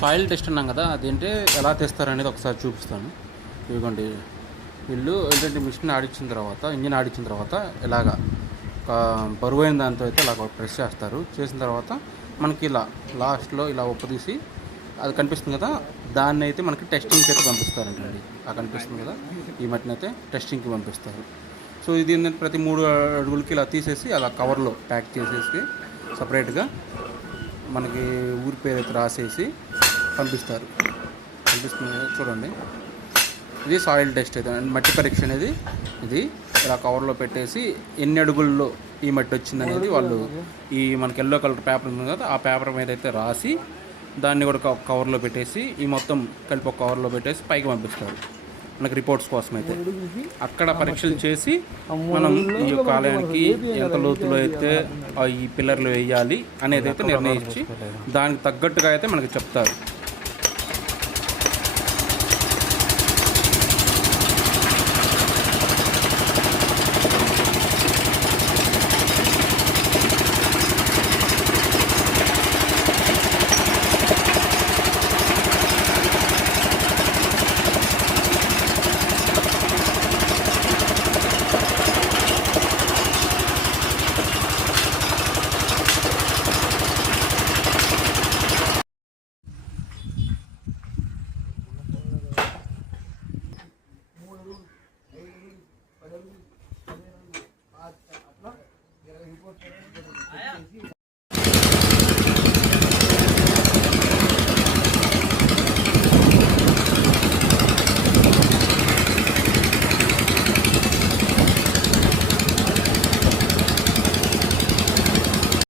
Soil test అన్నాం కదా, అదేంటే ఎలా తెస్తారనేది ఒకసారి చూపిస్తాను. ఇదిగోండి, వీళ్ళు ఏంటంటే మిషన్ ఆడించిన తర్వాత, ఇంజిన్ ఆడించిన తర్వాత ఇలాగా ఒక బరువైన దాంతో అయితే ఇలా ప్రెస్ చేస్తారు. చేసిన తర్వాత మనకి ఇలా లాస్ట్లో ఇలా ఉప్పదీసి అది కనిపిస్తుంది కదా, దాన్ని అయితే మనకి టెస్టింగ్కి అయితే పంపిస్తారంటండి. ఆ కనిపిస్తుంది కదా, ఈ మట్టిని అయితే టెస్టింగ్కి పంపిస్తారు. సో ఇది ఏంటంటే ప్రతి 3 అడుగులకి ఇలా తీసేసి అలా కవర్లో ప్యాక్ చేసేసి సపరేట్గా మనకి ఊరి పేరు అయితే రాసేసి పంపిస్తారు. కనిపిస్తుంది కదా చూడండి, ఇది సాయిల్ టెస్ట్ అయితే మట్టి పరీక్ష అనేది. ఇది ఇలా కవర్లో పెట్టేసి ఎన్ని అడుగుల్లో ఈ మట్టి వచ్చిందనేది వాళ్ళు ఈ మనకి ఎల్లో కలర్ పేపర్ ఉంది కదా, ఆ పేపర్ మీద అయితే రాసి దాన్ని కూడా కవర్లో పెట్టేసి ఈ మొత్తం కలిపి ఒక కవర్లో పెట్టేసి పైకి పంపిస్తారు మనకి రిపోర్ట్స్ కోసం. అయితే అక్కడ పరీక్షలు చేసి మనం ఈ యొక్క ఆలయానికి ఎంత లోతులో అయితే ఈ పిల్లర్లు వేయాలి అనేది అయితే నిర్ణయించి దానికి తగ్గట్టుగా అయితే మనకి చెప్తారు.